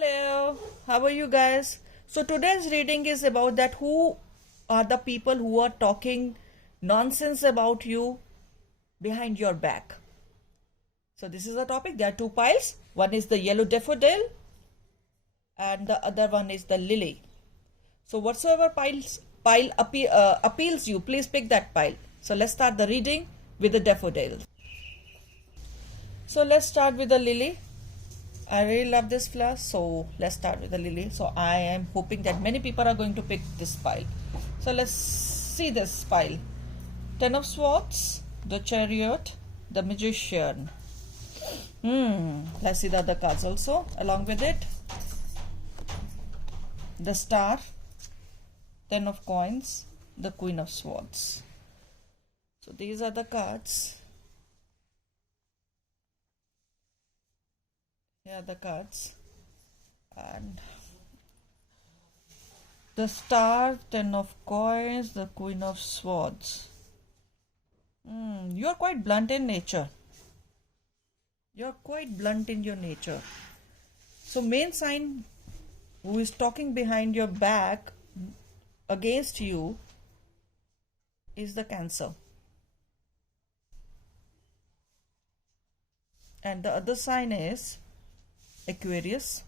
Hello, how are you guys? So today's reading is about that who are the people who are talking nonsense about you behind your back. So this is the topic. There are two piles. One is the yellow daffodil and the other one is the lily. So whatsoever appeals you, please pick that pile. So let's start the reading with the daffodil. So let's start with the lily. I really love this flower, so let's start with the lily. So I am hoping that many people are going to pick this pile. So let's see this pile. Ten of Swords, the Chariot, the Magician. Let's see the other cards also along with it. The Star, Ten of Coins, the Queen of Swords. So these are the cards. Here are the cards. And the Star, Ten of Coins, the Queen of Swords. You are quite blunt in nature. You are quite blunt in your nature. So main sign who is talking behind your back against you is the Cancer. And the other sign is Aquarius.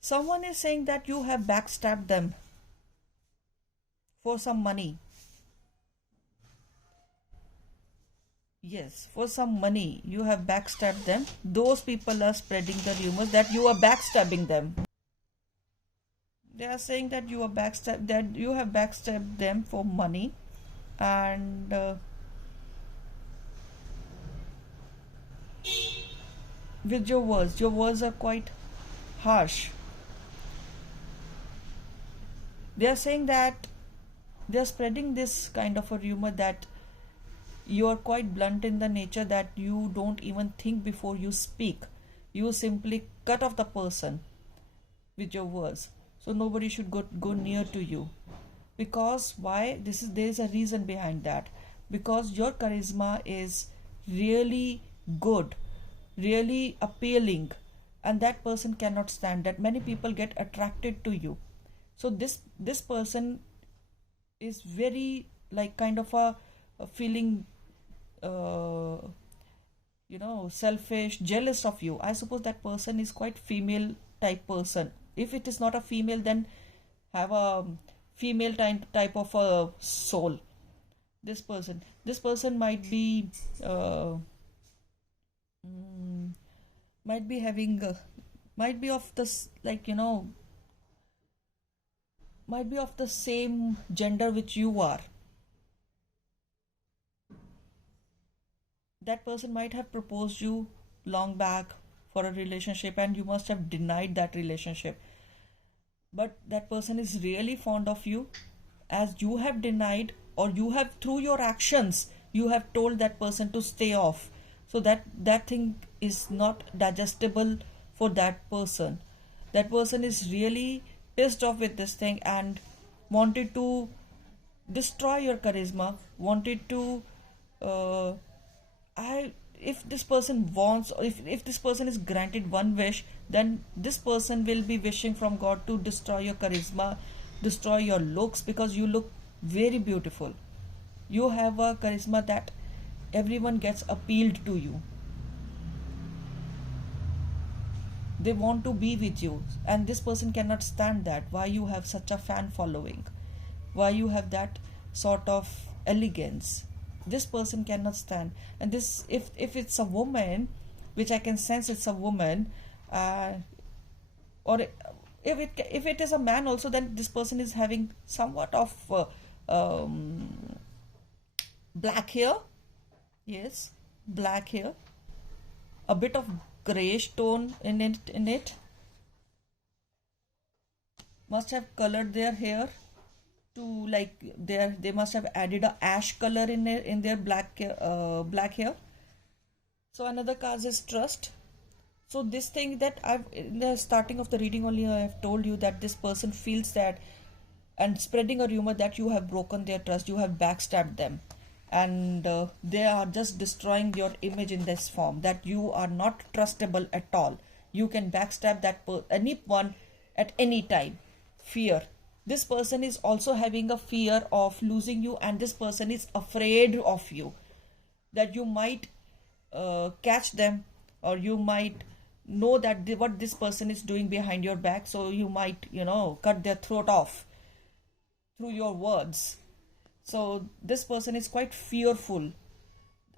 Someone is saying that you have backstabbed them for some money. Yes, for some money you have backstabbed them. Those people are spreading the rumors that you are backstabbing them. They are saying that you have backstabbed them for money, and with your words are quite harsh. They are saying that they are spreading this kind of a rumor that you are quite blunt in the nature, that you don't even think before you speak. You simply cut off the person with your words. So nobody should go near to you. Because why? There is a reason behind that. Because your charisma is really good, really appealing, and that person cannot stand that. Many people get attracted to you. So this person is very like kind of a feeling selfish, jealous of you. I suppose that person is quite female type person. If it is not a female, then have a female type of a soul. This person might be having might be of this, might be of the same gender which you are. That person might have proposed you long back for a relationship, and you must have denied that relationship. But that person is really fond of you, as you have denied, or you have, through your actions, you have told that person to stay off. So that thing is not digestible for that person. That person is really pissed off with this thing and wanted to destroy your charisma, wanted to if this person wants, if this person is granted one wish, then this person will be wishing from God to destroy your charisma, destroy your looks, because you look very beautiful. You have a charisma that everyone gets appealed to you. They want to be with you, and this person cannot stand that. Why you have such a fan following? Why you have that sort of elegance? This person cannot stand. And this, if it's a woman, which I can sense it's a woman, or if it is a man also, then this person is having somewhat of black hair. Yes, black hair, a bit of grayish tone in it. Must have colored their hair to they must have added a ash color in their black hair. So another card is Trust. So this thing that in the starting of the reading only, I have told you that this person feels that, and spreading a rumor that you have broken their trust, you have backstabbed them, and they are just destroying your image in this form, that you are not trustable at all. You can backstab anyone at any time. Fear. This person is also having a fear of losing you, and this person is afraid of you, that you might catch them, or you might know that what this person is doing behind your back, so you might, cut their throat off through your words. So this person is quite fearful.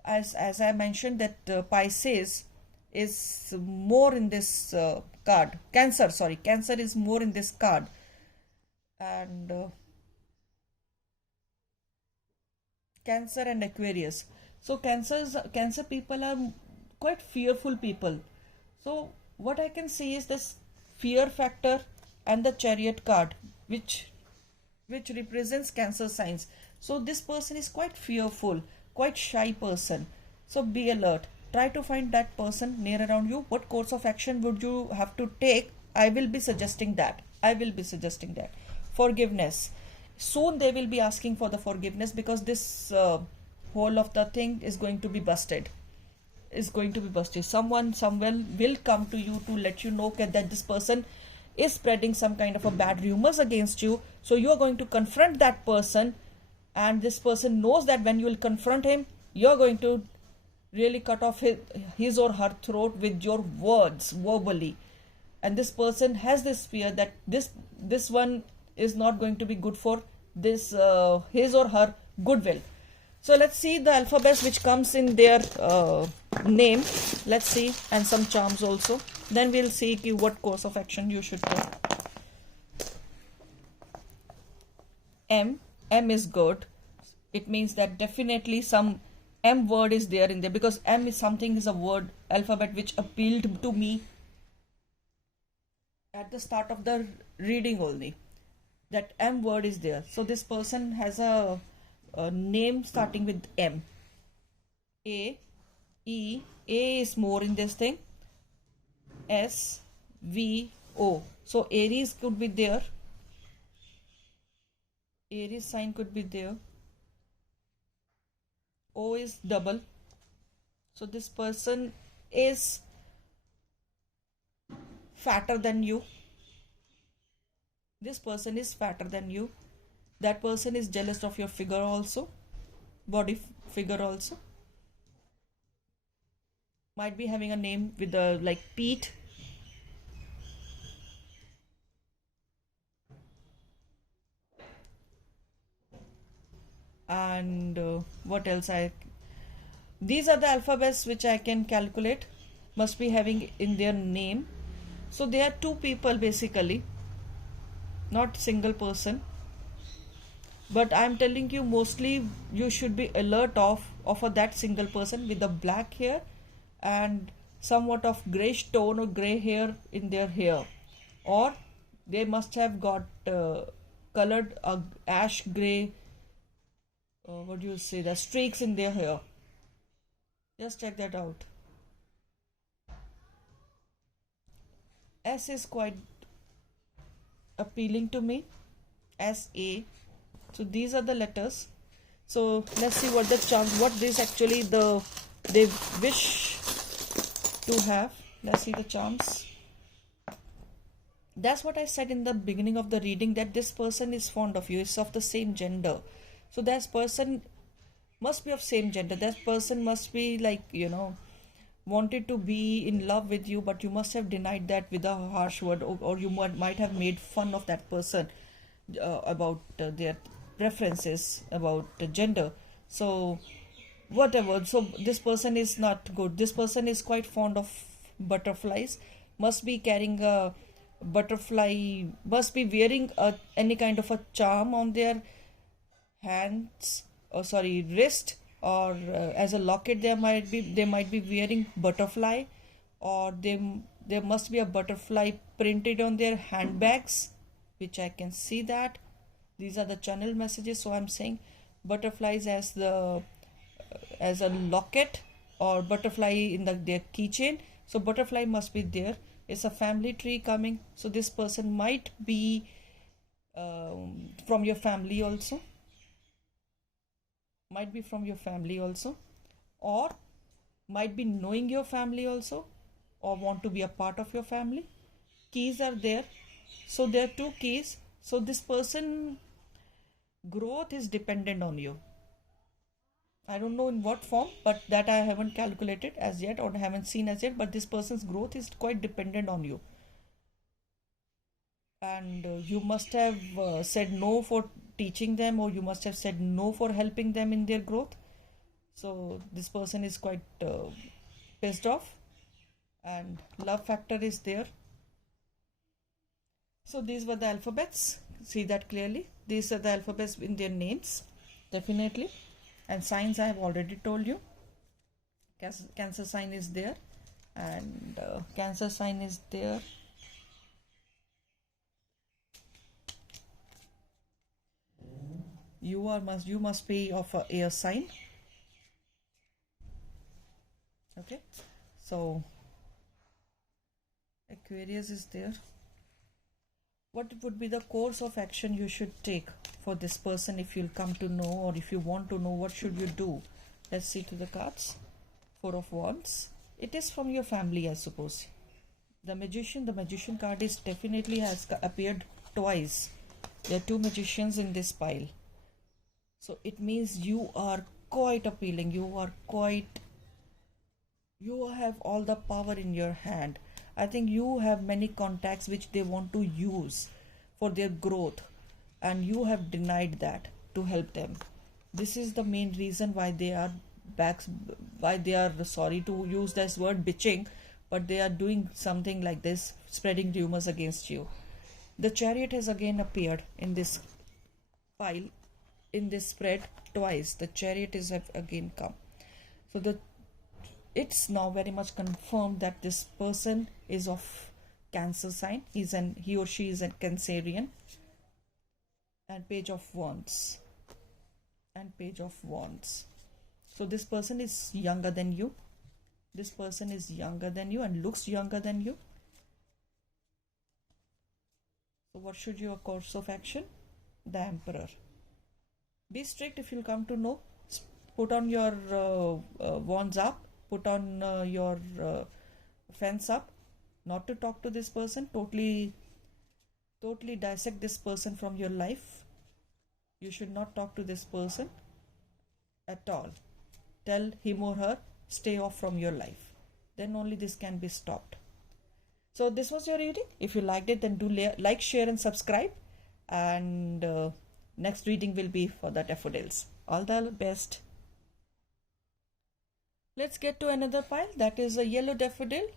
As I mentioned, that Pisces is more in this card. Cancer is more in this card. And Cancer and Aquarius. So Cancer people are quite fearful people. So what I can see is this fear factor and the Chariot card, which represents Cancer signs. So this person is quite fearful, quite shy person. So be alert. Try to find that person near around you. What course of action would you have to take? I will be suggesting that. Forgiveness. Soon they will be asking for the forgiveness, because this whole of the thing is going to be busted. Someone somewhere will come to you to let you know that this person is spreading some kind of a bad rumors against you. So you are going to confront that person, and this person knows that when you will confront him, you are going to really cut off his or her throat with your words verbally. And this person has this fear that this one is not going to be good for this his or her goodwill. So let's see the alphabets which comes in their name. Let's see, and some charms also. Then we'll see what course of action you should take. M is good. It means that definitely some M word is there in there, because M is a word alphabet which appealed to me at the start of the reading only. That M word is there. So this person has a name starting with M. A is more in this thing. S, V, O. So Aries could be there. Aries sign could be there. O is double. So this person is fatter than you. This person is fatter than you. That person is jealous of your figure also. Body figure also. Might be having a name with like Pete. And what else? These are the alphabets which I can calculate. Must be having in their name. So they are two people basically, not single person. But I'm telling you, mostly you should be alert of that single person with the black hair and somewhat of grayish tone or grey hair in their hair, or they must have got colored ash grey. What do you say? The streaks in their hair. Just check that out. S is quite appealing to me. SA. So these are the letters. So let's see what this actually they wish to have. Let's see the charms. That's what I said in the beginning of the reading, that this person is fond of you, is of the same gender. So that person must be of same gender. That person must be like, wanted to be in love with you, but you must have denied that with a harsh word, or you might have made fun of that person about their preferences, about gender. So whatever. So this person is not good. This person is quite fond of butterflies. Must be carrying a butterfly. Must be wearing any kind of a charm on their wrist, or as a locket. They might be wearing butterfly, or there must be a butterfly printed on their handbags, which I can see that. These are the channel messages. So I'm saying butterflies as a locket, or butterfly in their keychain. So butterfly must be there. It's a family tree coming. So this person might be from your family also. Might be from your family also, or might be knowing your family also, or want to be a part of your family. Keys are there. So there are two keys. So this person growth is dependent on you. I don't know in what form, but that I haven't calculated as yet or haven't seen as yet. But this person's growth is quite dependent on you. And you must have said no for teaching them, or you must have said no for helping them in their growth. So this person is quite pissed off, and love factor is there. So these were the alphabets. See that clearly. These are the alphabets in their names, definitely. And signs I have already told you. Cancer sign is there, and Cancer sign is there. You must be of a air sign. Okay, so Aquarius is there. What would be the course of action you should take for this person if you'll come to know, or if you want to know what should you do? Let's see to the cards. Four of Wands. It is from your family, I suppose. The Magician card is definitely has appeared twice. There are two magicians in this pile. So it means you are quite appealing. You have all the power in your hand. I think you have many contacts which they want to use for their growth, and you have denied that to help them. This is the main reason why they are sorry to use this word, bitching, but they are doing something like this, spreading rumors against you. The Chariot has again appeared in this pile, in this spread twice. The Chariot is again come. So it's now very much confirmed that this person is of Cancer sign. He or she is a Cancerian. And Page of Wands. And Page of Wands. So this person is younger than you. This person is younger than you and looks younger than you. So what should your course of action? The Emperor. Be strict if you'll come to know. Put on your wands up. Put on your fence up. Not to talk to this person. Totally dissect this person from your life. You should not talk to this person at all. Tell him or her, stay off from your life. Then only this can be stopped. So this was your reading. If you liked it, then do like, share and subscribe. And next reading will be for the daffodils. All the best. Let's get to another pile. That is a yellow daffodil.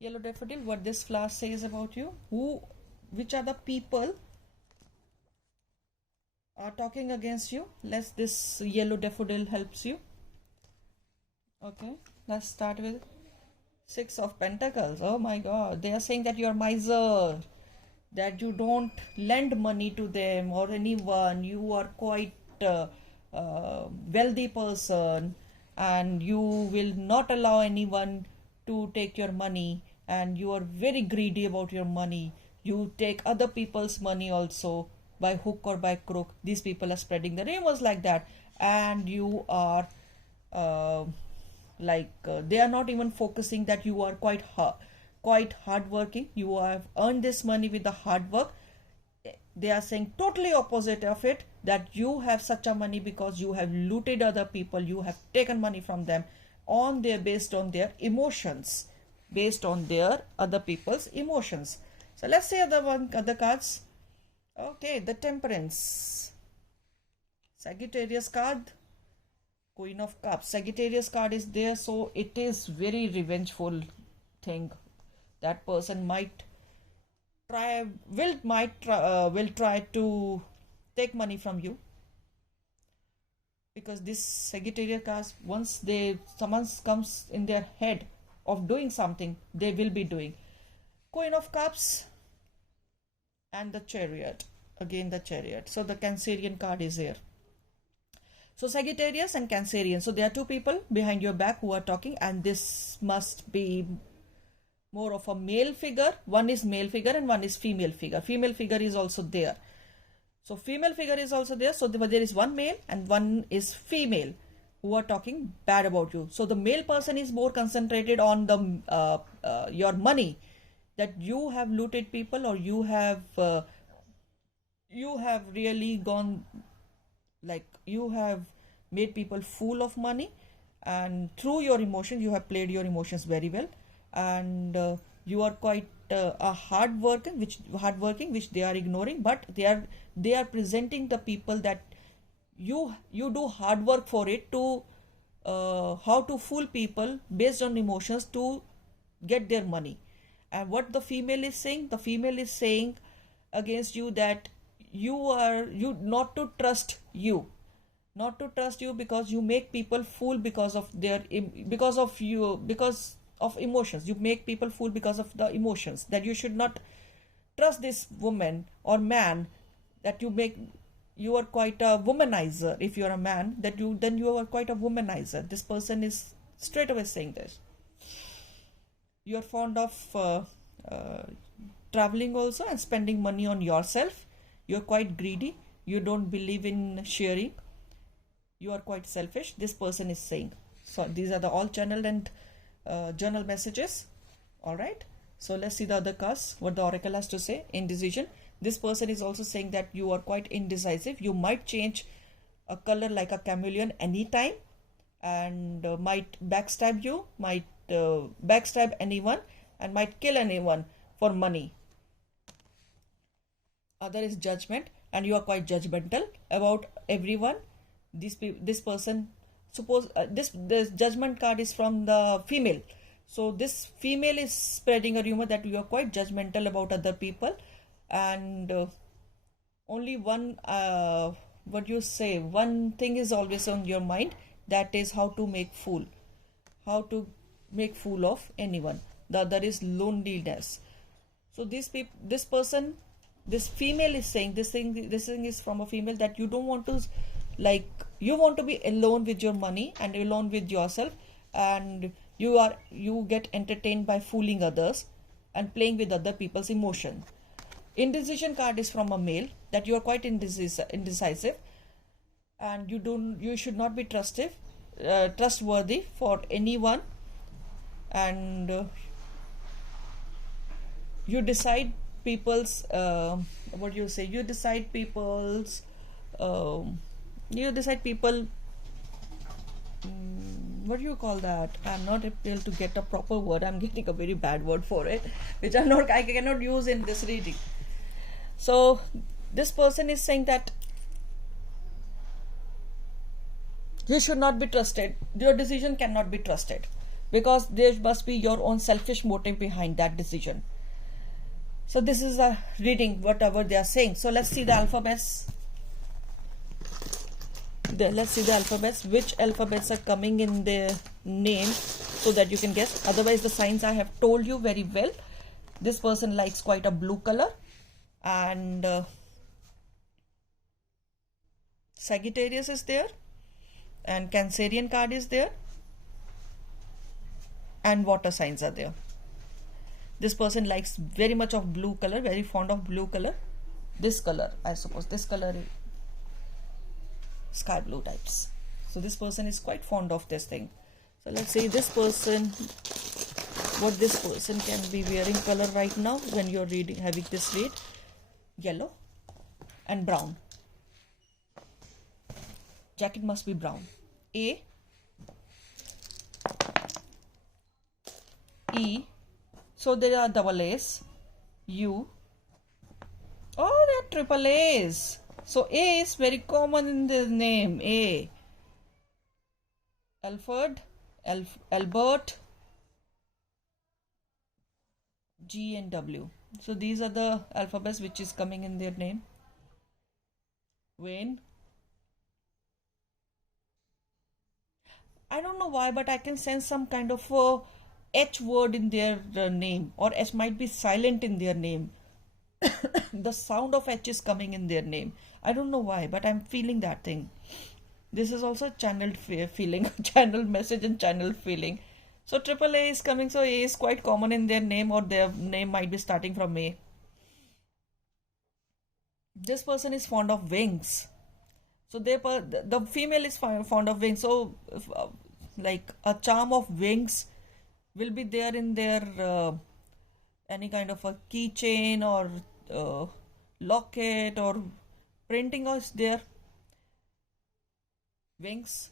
Yellow daffodil, what this flower says about you. Which are the people are talking against you? This yellow daffodil helps you. Okay, let's start with Six of Pentacles. Oh my God, they are saying that you are miser, that you don't lend money to them or anyone. You are quite wealthy person, and you will not allow anyone to take your money, and you are very greedy about your money. You take other people's money also by hook or by crook. These people are spreading the rumors like that, and you are they are not even focusing that you are quite hardworking. You have earned this money with the hard work. They are saying totally opposite of it, that you have such a money because you have looted other people. You have taken money from them based on their emotions, based on their other people's emotions. So let's see other cards. Okay, the Temperance. Sagittarius card. Queen of Cups. Sagittarius card is there, so it is very revengeful thing. That person will try to take money from you, because this Sagittarius card, once someone comes in their head of doing something, they will be doing. Queen of Cups and the Chariot. Again the Chariot. So the Cancerian card is here. So Sagittarius and Cancerian. So there are two people behind your back who are talking, and this must be more of a male figure. One is male figure and one is female figure. Female figure is also there. So female figure is also there. So there is one male and one is female. who are talking bad about you. So the male person is more concentrated on the your money, that you have looted people, or you have really gone, like you have made people full of money, and through your emotions you have played your emotions very well, and you are quite a hard working which they are ignoring, but they are presenting the people that you do hard work for it, to how to fool people based on emotions to get their money. And what the female is saying, the female is saying against you that you not to trust you, not to trust you, because you make people fool because of because of you, because of emotions. You make people fool because of the emotions, that you should not trust this woman or man, that you are quite a womanizer. If you are a man, then you are quite a womanizer. This person is straight away saying this. You are fond of traveling also and spending money on yourself. You are quite greedy. You don't believe in sharing. You are quite selfish. This person is saying. So these are the all channel and journal messages. All right. So let's see the other cards, what the oracle has to say. Indecision. This person is also saying that you are quite indecisive. You might change a color like a chameleon anytime, and might backstab you, might backstab anyone, and might kill anyone for money. Other is judgment, and you are quite judgmental about everyone. This person, suppose this judgment card is from the female, so this female is spreading a rumor that you are quite judgmental about other people, and only one one thing is always on your mind, that is how to make fool of anyone. The other is loneliness. So this female is saying this thing is from a female, that you don't want to, like, you want to be alone with your money and alone with yourself, and you get entertained by fooling others and playing with other people's emotion. Indecision card is from a male, that you are quite indecisive, and you should not be trustworthy for anyone, and you decide people's you decide people's people, what do you call that? I'm not able to get a proper word. I'm getting a very bad word for it, which I cannot use in this reading. So this person is saying that you should not be trusted. Your decision cannot be trusted, because there must be your own selfish motive behind that decision. So this is a reading, whatever they are saying. So let's see the alphabets. Let's see the alphabets. Which alphabets are coming in their name, so that you can guess. Otherwise, the signs I have told you very well. This person likes quite a blue color, and Sagittarius is there, and Cancerian card is there, and water signs are there. This person likes very much of blue color, very fond of blue color. This color, I suppose, this color is sky blue types. So this person is quite fond of this thing. So let's see this person, what this person can be wearing color right now when you're having this read. Yellow and brown. Jacket must be brown. A, E, so there are double A's, U, oh, there are triple A's. So A is very common in the name. A, Alfred, Albert, G and W. So these are the alphabets which is coming in their name. Wayne. I don't know why, but I can sense some kind of a H word in their name, or H might be silent in their name. The sound of H is coming in their name. I don't know why, but I'm feeling that thing. This is also channeled feeling, channel message and channel feeling. So triple A is coming, so A is quite common in their name, or their name might be starting from A. This person is fond of wings. So the female is fond of wings. So like a charm of wings will be there in their any kind of a keychain or locket or printing is there. Wings.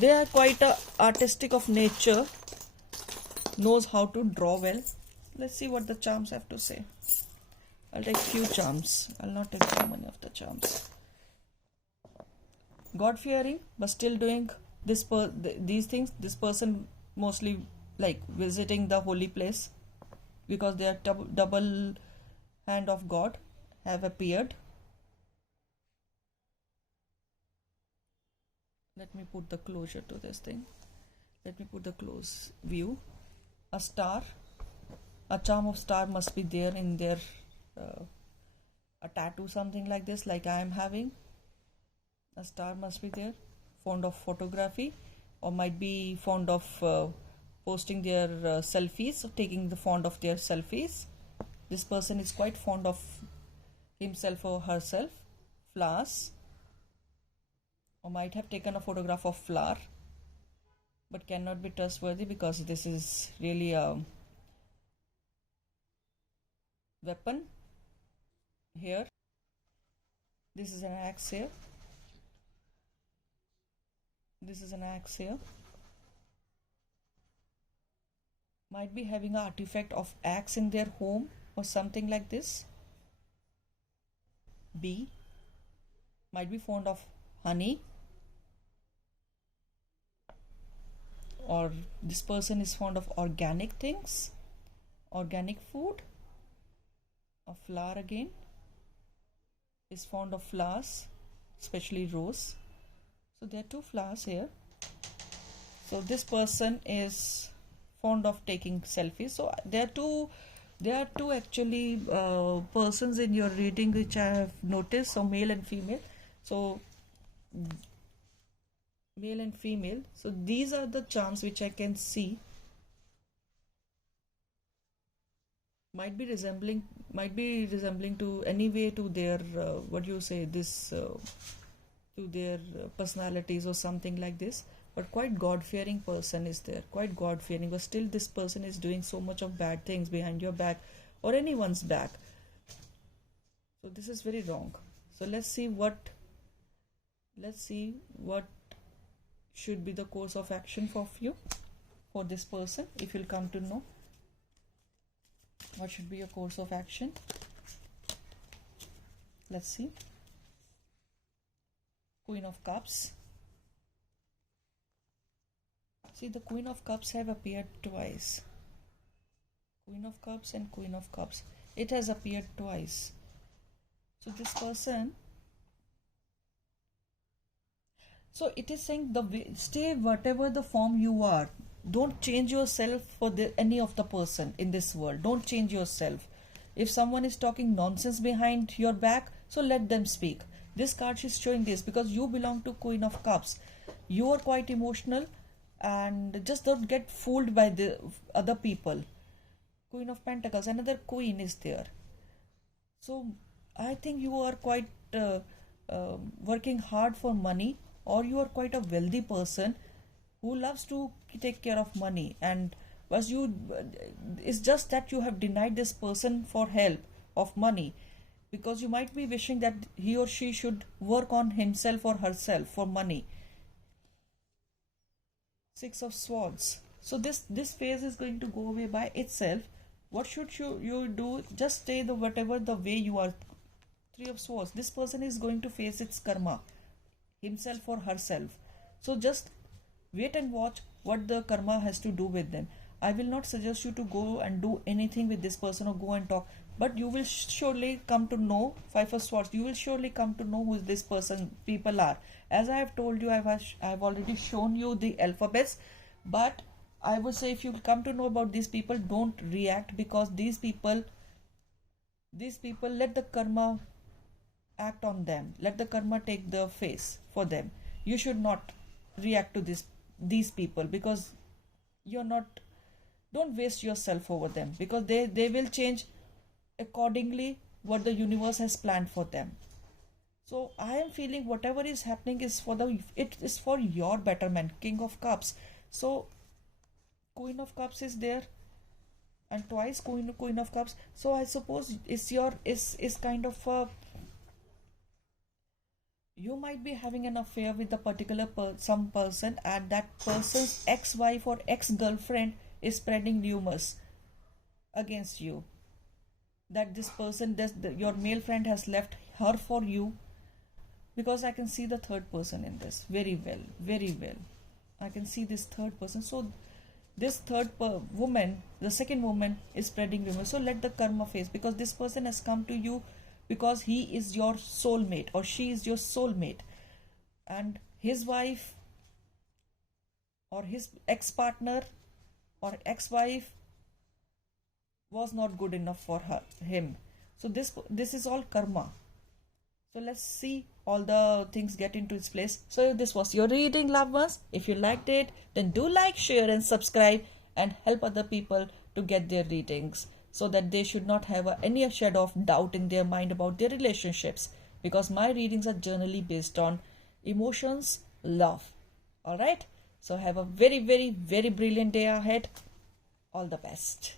They are quite artistic of nature. Knows how to draw well. Let's see what the charms have to say. I'll take few charms. I'll not take too many of the charms. God-fearing, but still doing these things. This person mostly like visiting the holy place because they are double hand of God have appeared. Let me put the closure to this thing. Let me put the close view. A star, a charm of star must be there in their a tattoo, something like this, like I am having. A star must be there. Fond of photography, or might be fond of posting their selfies, or taking the fond of their selfies. This person is quite fond of himself or herself. Flowers, or might have taken a photograph of flower, but cannot be trustworthy because this is really a weapon here. This is an axe here. This is an axe here. Might be having an artifact of axe in their home or something like this. B. Might be fond of honey, or this person is fond of organic things, organic food. A flower again, is fond of flowers, especially rose. So there are two flowers here. So this person is fond of taking selfies. So there are two actually persons in your reading which I have noticed. So male and female. So male and female. So these are the charms which I can see. Might be resembling to anyway to their what do you say, this to their personalities or something like this. But quite God-fearing person is there, quite God-fearing, but still this person is doing so much of bad things behind your back or anyone's back. So this is very wrong. So let's see what should be the course of action for you, for this person, if you'll come to know. What should be your course of action? Let's see. Queen of Cups. See, the Queen of Cups have appeared twice. Queen of Cups and Queen of Cups. It has appeared twice. So this person. So it is saying stay whatever the form you are. Don't change yourself for any of the person in this world. Don't change yourself. If someone is talking nonsense behind your back, so let them speak. This card is showing this because you belong to Queen of Cups. You are quite emotional and just don't get fooled by the other people. Queen of Pentacles, another queen is there. So I think you are quite working hard for money, or you are quite a wealthy person who loves to take care of money, and it's just that you have denied this person for help of money because you might be wishing that he or she should work on himself or herself for money. Six of Swords. So this phase is going to go away by itself. What should you do? Just stay whatever the way you are. Three of Swords. This person is going to face its karma, himself or herself. So just wait and watch what the karma has to do with them. I will not suggest you to go and do anything with this person or go and talk, but you will surely come to know. Five of Swords. You will surely come to know who this people are. As I have told you, I have already shown you the alphabets, but I would say if you come to know about these people, don't react, because these people let the karma act on them. Let the karma take the face for them. You should not react to these people, because don't waste yourself over them, because they will change accordingly what the universe has planned for them. So I am feeling whatever is happening is it is for your betterment. King of Cups. So Queen of Cups is there, and twice Queen of Cups. So I suppose is kind of a, you might be having an affair with a particular some person, and that person's ex-wife or ex-girlfriend is spreading rumors against you, that this person your male friend has left her for you, because I can see the third person in this very well, very well. I can see this third person. So this woman, the second woman, is spreading rumors. So let the karma face, because this person has come to you because he is your soulmate or she is your soulmate, and his wife or his ex-partner or ex-wife was not good enough for him. So this is all karma. So let's see all the things get into its place. So this was your reading, loved ones. If you liked it, then do like, share and subscribe, and help other people to get their readings, so that they should not have any shadow of doubt in their mind about their relationships, because my readings are generally based on emotions, love. Alright, so have a very, very, very brilliant day ahead. All the best.